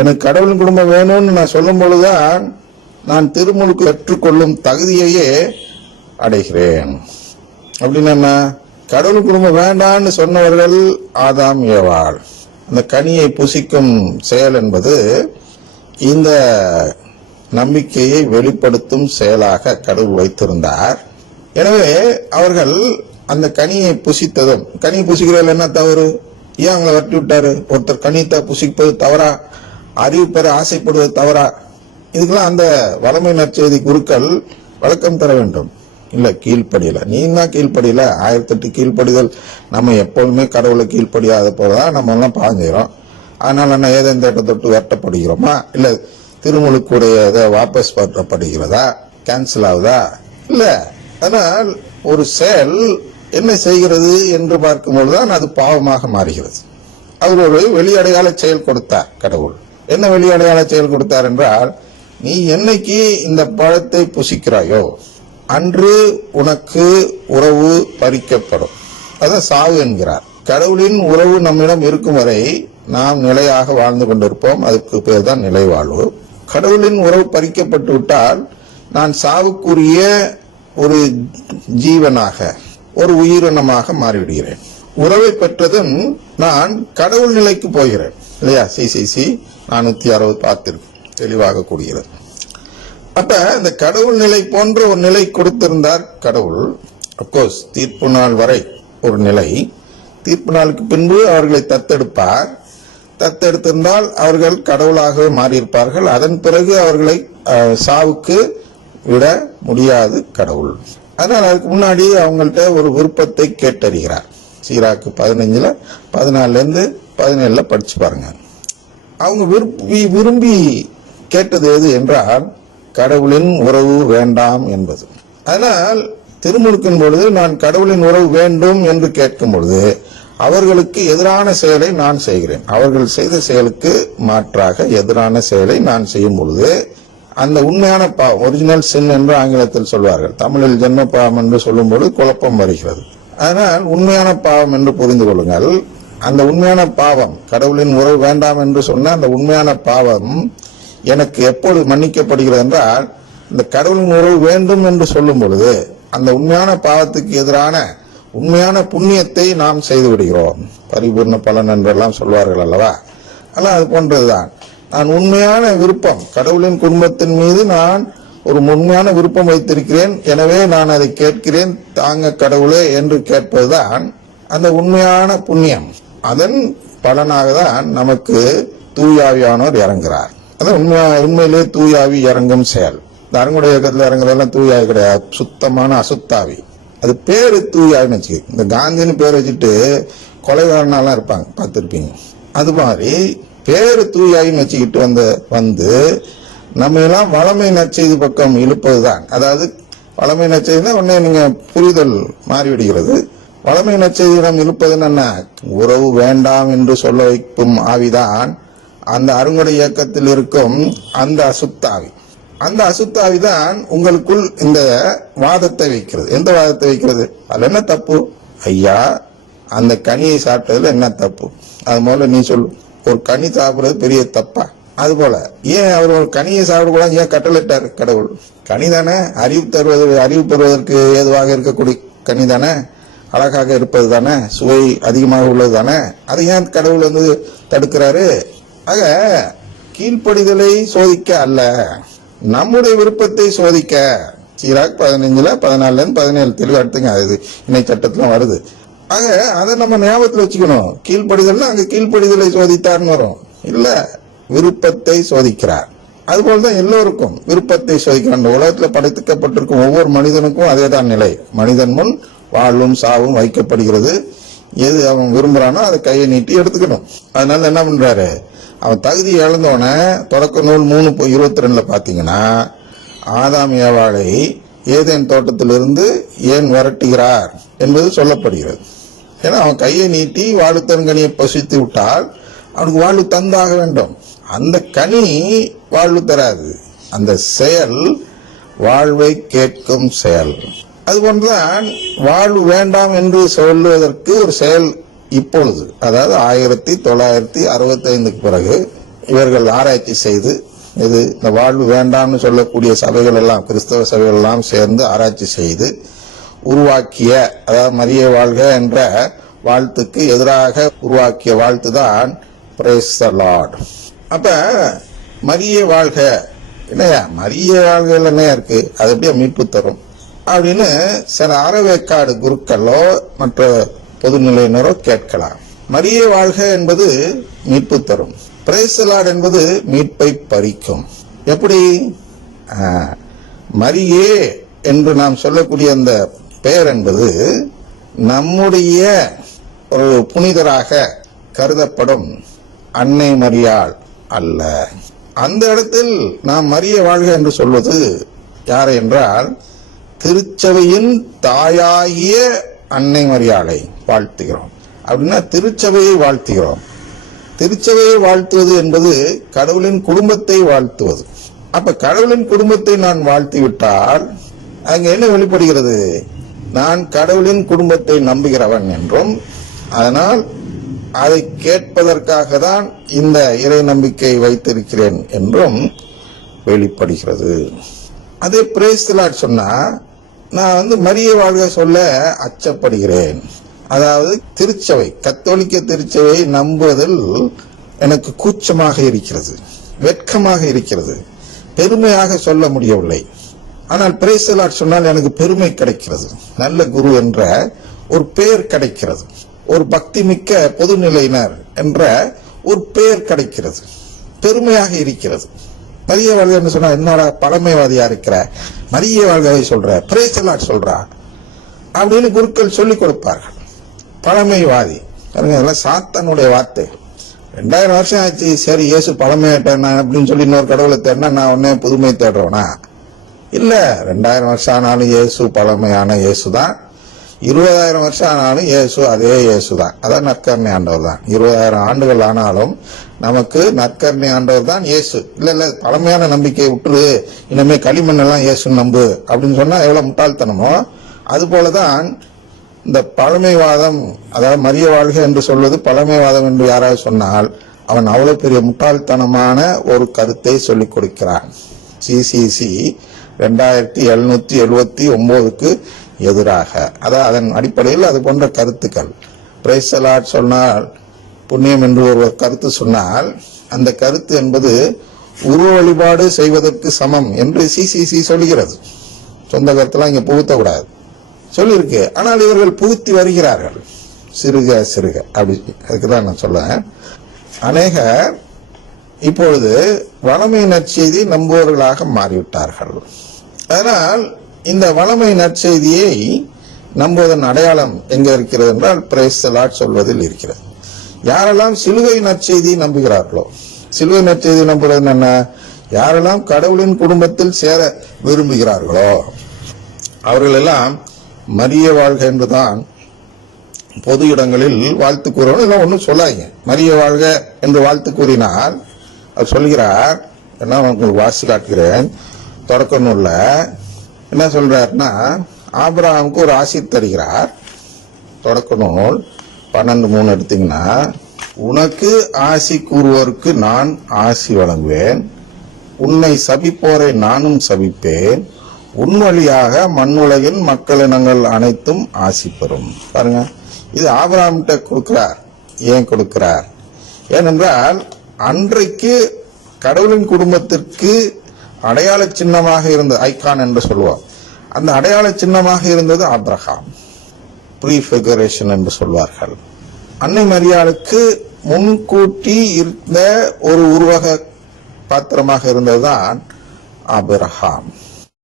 எனக்கு கடவுளின் குடும்பம் வேணும்னு நான் சொல்லும் பொழுதுதான் நான் திருமுழுக்கு பெற்றுக்கொள்ளும் தகுதியையே அடைகிறேன். அப்படின்னு என்ன? கடவுள் குடும்பம் வேண்டான்னு சொன்னவர்கள் ஆதாம் ஏவாள். அந்த கனியை புசிக்கும் செயல் என்பது இந்த நம்பிக்கையை வெளிப்படுத்தும் செயலாக கடவுள் வைத்திருந்தார். எனவே அவர்கள் அந்த கனியை புசித்ததும், கனி புசிக்கிறதுல என்ன தவறு? ஏன் அவங்களை வரட்டி விட்டாரு? ஒருத்தர் கனியத்தை புசிப்பது தவறா? அறிவு பெற ஆசைப்படுவது தவறா? இதுக்கெல்லாம் அந்த வளமை நற்செய்தி குருக்கள் வழக்கம் தர வேண்டும். இல்ல, கீழ்ப்படியல, நீ தான் கீழ்ப்படியல. 1008 கீழ்ப்படிதல். நம்ம எப்போதுமே கடவுளை கீழ்ப்படியாத போலதான் நம்ம எல்லாம் பாஞ்சிடும். அதனால என்ன ஏதேன் தேட்டை தொட்டு வெட்டப்படுகிறோமா? இல்ல திருமுழுக்குடைய வாபஸ் பெறப்படுகிறதா? கேன்சல் ஆகுதா? இல்ல. ஆனால் ஒரு செயல் என்ன செய்கிறது என்று பார்க்கும்போதுதான் அது பாவமாக மாறுகிறது. அவர் ஒரு வெளியடையாள செயல் கொடுத்தார் கடவுள். என்ன வெளியடையாள செயல் கொடுத்தார் என்றால், நீ என்னைக்கு இந்த பழத்தை புசிக்கிறாயோ அன்று உனக்கு உறவு பறிக்கப்படும். அதான் சாவு என்கிறார். கடவுளின் உறவு நம்மிடம் இருக்கும் வரை நாம் நிலையாக வாழ்ந்து கொண்டிருப்போம். அதுக்கு பேர் தான் நிலை வாழ்வு. கடவுளின் உறவு பறிக்கப்பட்டு விட்டால் நான் சாவுக்குரிய ஒரு ஜீவனாக, ஒரு உயிரினமாக மாறிவிடுகிறேன். உறவை பெற்றதும் நான் கடவுள் நிலைக்கு போகிறேன். இல்லையா? CCC 460 பார்த்திருக்கு, தெளிவாக கூறுகிறது. அப்ப இந்த கடவுள் நிலை போன்ற ஒரு நிலை கொடுத்திருந்தார் கடவுள். அப்கோர்ஸ் தீர்ப்பு நாள் வரை ஒரு நிலை, தீர்ப்பு நாளுக்கு பின்பு அவர்களை தத்தெடுப்பார். தத்தெடுத்திருந்தால் அவர்கள் கடவுளாகவே மாறியிருப்பார்கள். அதன் பிறகு அவர்களை சாவுக்கு விட முடியாது கடவுள். அதனால் அதுக்கு முன்னாடி அவங்கள்ட்ட ஒரு விருப்பத்தை கேட்டறிகிறார். சீராக்கு 15 14 17 படிச்சு பாருங்க. அவங்க விரும்பி கேட்டது எது என்றால் கடவுளின் உறவு வேண்டாம் என்பது. அதனால் திருமுழுக்கின் பொழுது நான் கடவுளின் உறவு வேண்டும் என்று கேட்கும் பொழுது அவர்களுக்கு எதிரான செயலை நான் செய்கிறேன். அவர்கள் செய்த செயலுக்கு மாற்றாக எதிரான செயலை நான் செய்யும் பொழுது அந்த உண்மையான பாவம், ஒரிஜினல் சின் என்று ஆங்கிலத்தில் சொல்வார்கள். தமிழில் ஜென்ம பாவம் என்று சொல்லும்போது குழப்பம் வருகிறது. அதனால் உண்மையான பாவம் என்று புரிந்து கொள்ளுங்கள். அந்த உண்மையான பாவம், கடவுளின் உறவு வேண்டாம் என்று சொன்ன அந்த உண்மையான பாவம் எனக்கு எப்பொழுது மன்னிக்கப்படுகிறது என்றால், இந்த கடவுளின் உறவு வேண்டும் என்று சொல்லும் பொழுது அந்த உண்மையான பாவத்துக்கு எதிரான உண்மையான புண்ணியத்தை நாம் செய்து விடுகிறோம். பரிபூர்ண பலன் என்றெல்லாம் சொல்வார்கள் அல்லவா? அல்ல, அது போன்றதுதான். நான் உண்மையான விருப்பம், கடவுளின் குடும்பத்தின் மீது நான் ஒரு உண்மையான விருப்பம் வைத்திருக்கிறேன். எனவே நான் அதை கேட்கிறேன், தாங்க கடவுளே என்று கேட்பதுதான் அந்த உண்மையான புண்ணியம். அதன் பலனாக தான் நமக்கு தூயாவியானோர் இறங்குகிறார். அதான் உண்மையிலே தூயாவி இறங்கும் செயல். இந்த அருங்குடை இயக்கத்தில் இறங்குறதெல்லாம் தூயாவி கிடையாது, சுத்தமான அசுத்தாவி. அது பேரு தூயாவின்னு வச்சு, இந்த காந்தின்னு பேர் வச்சுட்டு கொலைகாரனாலாம் இருப்பாங்க, பார்த்துருப்பீங்க. அது மாதிரி பேரு தூயாவின்னு வச்சுக்கிட்டு வந்து நம்ம எல்லாம் வளமை நற்செய்தி பக்கம் இழுப்பதுதான். அதாவது வளமை நற்செய்தினா உடனே நீங்க புரிதல் மாறிவிடுகிறது. வளமை நற்செய்தி நாம் இழுப்பது என்ன? உறவு வேண்டாம் என்று சொல்ல வைக்கும் ஆவிதான் அந்த அருங்கொடை இயக்கத்தில் இருக்கும் அந்த அசுத்தாவி. அந்த அசுத்தாவி தான் உங்களுக்குள் இந்த வாதத்தை வைக்கிறது. எந்த வாதத்தை வைக்கிறது? அதுல என்ன தப்பு? ஐயா, அந்த கனியை சாப்பிட்டதுல என்ன தப்பு? அது முதல்ல நீ சொல்லு. ஒரு கனி சாப்பிடுறது பெரிய தப்பா? அது போல ஏன் அவர் ஒரு கனியை சாப்பிடக்கூடாது ஏன் கட்டளையிட்டார் கடவுள்? கனி தானே, அறிவு பெறுவதற்கு ஏதுவாக இருக்கக்கூடிய கனி தானே, அழகாக இருப்பது தானே, சுவை அதிகமாக உள்ளது தானே. அதை ஏன் கடவுள் தடுக்கிறாரு? ஆக கீழ்ப்படிதலை சோதிக்க அல்ல, நம்முடைய விருப்பத்தை சோதிக்க. சீராக் 15 14 17 தெளிவா எடுத்துங்க. அது இணை சட்டத்திலும் வருது. ஆக அதை நம்ம ஞாபகத்தில் வச்சுக்கணும். கீழ்ப்படிதல் அங்க கீழ்ப்படிதலை சோதித்தார்னு வரும். இல்ல, விருப்பத்தை சோதிக்கிறார். அதுபோல்தான் எல்லோருக்கும் விருப்பத்தை சோதிக்கிறார். அந்த உலகத்தில் படைக்கப்பட்டிருக்கும் ஒவ்வொரு மனிதனுக்கும் அதேதான் நிலை. மனிதன் முன் வாழ்வும் சாவும் வைக்கப்படுகிறது. எது அவன் விரும்புறானோ அதை கையை நீட்டி எடுத்துக்கணும். அதனால என்ன பண்றாரு? அவன் தகுதி இழந்தோன தொடக்க நூல் 3:22 பாத்தீங்கன்னா, ஆதாம் ஏவாளை ஏதேன் தோட்டத்திலிருந்து ஏன் விரட்டுகிறார் என்பது சொல்லப்படுகிறது. ஏன்னா அவன் கையை நீட்டி வாழ்த்தன்கனியை பசித்து விட்டால் அவனுக்கு வாழ்வு தந்தாக வேண்டும். அந்த கனி வாழ்வு தராது, அந்த செயல் வாழ்வை கேட்கும் செயல். அதுபோன்றுதான் வாழ்வு வேண்டாம் என்று சொல்லுவதற்கு ஒரு செயல் இப்பொழுது, அதாவது 1965 பிறகு இவர்கள் ஆராய்ச்சி செய்து இது இந்த வாழ்வு வேண்டாம்னு சொல்லக்கூடிய சபைகள் எல்லாம், கிறிஸ்தவ சபைகள் எல்லாம் சேர்ந்து ஆராய்ச்சி செய்து உருவாக்கிய, அதாவது மரியே வாழ்க என்ற வாழ்த்துக்கு எதிராக உருவாக்கிய வாழ்த்து தான் பிரைஸ் தி லார்ட். அப்ப மரியே வாழ்க என்னையா, மரியே வாழ்க என்ன இருக்கு, அது எப்படியா மீட்பு தரும் அப்படின்னு சில அறவேக்காடு குருக்களோ மற்ற பொதுநிலையினரோ கேட்கலாம். மரியே வாழ்க என்பது மீட்பு தரும், பிரைஸ் தி லார்ட் என்பது மீட்பை பறிக்கும். எப்படி? மரியே என்று நாம் சொல்லக்கூடிய அந்த பெயர் என்பது நம்முடைய ஒரு புனிதராக கருதப்படும் அன்னை மரியாள் அல்ல. அந்த இடத்தில் நாம் மரியே வாழ்க என்று சொல்வது யாரை என்றால் திருச்சபையின் தாயாகிய அன்னை மரியாளை வாழ்த்துகிறோம். அப்படின்னா திருச்சபையை வாழ்த்துகிறோம். திருச்சபையை வாழ்த்துவது என்பது கடவுளின் குடும்பத்தை வாழ்த்துவது. அப்ப கடவுளின் குடும்பத்தை நான் வாழ்த்திவிட்டால் அங்க என்ன வெளிப்படுகிறது? நான் கடவுளின் குடும்பத்தை நம்புகிறவன் என்றும், அதனால் அதை கேட்பதற்காக தான் இந்த இறை நம்பிக்கை வைத்திருக்கிறேன் என்றும் வெளிப்படுகிறது. அதே பிரைஸ் தி லார்ட் சொன்னா நான் மரியே வாழ்க சொல்ல அச்சப்படுகிறேன். அதாவது திருச்சபை, கத்தோலிக்க திருச்சபை நம்புவதில் எனக்கு கூச்சமாக இருக்கிறது, வெட்கமாக இருக்கிறது, பெருமையாக சொல்ல முடியவில்லை. ஆனால் பிரைஸ் தி லார்ட் சொன்னால் எனக்கு பெருமை கிடைக்கிறது, நல்ல குரு என்ற ஒரு பெயர் கிடைக்கிறது, ஒரு பக்தி மிக்க பொதுநிலையினர் என்ற ஒரு பெயர் கிடைக்கிறது, பெருமையாக இருக்கிறது. மரியே வாழ்க சொன்னா என்னோட பழமைவாதியா இருக்கிற, மரியே வாழ்கவை சொல்ற, பிரைஸ் தி லார்ட் சொல்றா அப்படின்னு குருக்கள் சொல்லிக் கொடுப்பார்கள். பழமைவாதி அதெல்லாம் சாத்தானுடைய வார்த்தை. 2000 வருஷம் ஆச்சு, சரி இயேசு பழமையாயிட்டேன் அப்படின்னு சொல்லி இன்னொரு கடவுளை தேடினா நான் உடனே புதுமை தேடுறவனா? இல்ல, 2000 வருஷம் ஆனாலும் இயேசு பழமையான இயேசு தான், 20,000 வருஷம் ஆனாலும் இயேசு அதே இயேசு தான். அதான் நற்கருணை ஆண்டவர் தான். 20,000 ஆண்டுகள் ஆனாலும் நமக்கு நற்கருணை ஆண்டவர் தான் இயேசு. இல்ல பழமையான நம்பிக்கையை விட்டுரு, இனிமே களிமண் எல்லாம் இயேசு நம்பு அப்படின்னு சொன்னா எவ்வளவு முட்டாள்தனமோ, அது போலதான் இந்த பழமைவாதம். அதாவது மரியே வாழ்க என்று சொல்வது பழமைவாதம் என்று யாராவது சொன்னால் அவன் அவ்வளவு பெரிய முட்டாள்தனமான ஒரு கருத்தை சொல்லிக் கொடுக்கிறான். சிசிசி 2779க்கு எதிராக, அதாவது அதன் அடிப்படையில் அது போன்ற கருத்துக்கள். பிரைஸ் தி லார்ட் சொன்னால் புண்ணியம் என்று ஒரு கருத்து சொன்னால் அந்த கருத்து என்பது உருவ வழிபாடு செய்வதற்கு சமம் என்று சிசிசி சொல்லுகிறது. சொந்த கருத்தெல்லாம் இங்க புகுத்தக்கூடாது சொல்லியிருக்கு. ஆனால் இவர்கள் புகுத்தி வருகிறார்கள் சிறுக சிறுக. அப்படி அதுக்குதான் நான் சொல்றேன். அநேகர் இப்பொழுது வளமை நற்செய்தி நம்புவவர்களாக மாறிவிட்டார்கள். அதனால் இந்த வளமை நற்செய்தியை நம்புவதன் அடையாளம் எங்க இருக்கிறது என்றால் பிரைஸ் தி லார்ட் சொல்வதில் இருக்கிறது. யாரெல்லாம் சிலுவை நற்செய்தி நம்புகிறார்களோ, சிலுவை நற்செய்தி நம்புறது என்ன? யாரெல்லாம் கடவுளின் குடும்பத்தில் சேர விரும்புகிறார்களோ அவர்கள் எல்லாம் மரியே வாழ்க என்றுதான் பொது இடங்களில் வாழ்த்து கூறணும். இல்லை ஒன்றும் சொல்லாங்க. மரியே வாழ்க என்று வாழ்த்து கூறினால் அவர் சொல்கிறார், என்ன உங்களுக்கு வாசி காட்டுகிறேன். தொடக்க நூல்ல என்ன சொல்றாருன்னா, ஆபிரகாமுக்கு ஒரு ஆசி தருகிறார். தொடக்க நூல் 12:3 எடுத்தீங்கன்னா, உனக்கு ஆசி கூறுவோருக்கு நான் ஆசி வழங்குவேன், உன்னை சபிப்போரை நானும் சபிப்பேன், உன் வழியாக மண்ணுலகின் மக்களினங்கள் அனைத்தும் ஆசி பெறும். பாருங்க, இது ஆபிரகாம்கிட்ட கொடுக்கிறார். ஏன் கொடுக்கிறார்? ஏனென்றால் அன்றைக்கு கடவுளின் குடும்பத்திற்கு அடையாள சின்னமாக இருந்த ஐகான் என்று சொல்லுவோம். அந்த அடையாள சின்னமாக இருந்தது ஆபிரகாம், ப்ரீஃபிகரேஷன் என்று சொல்வார்கள். அன்னை மரியாளுக்கு முன்கூட்டி இருந்த ஒரு உருவக பாத்திரமாக இருந்ததுதான் ஆபிரகாம்.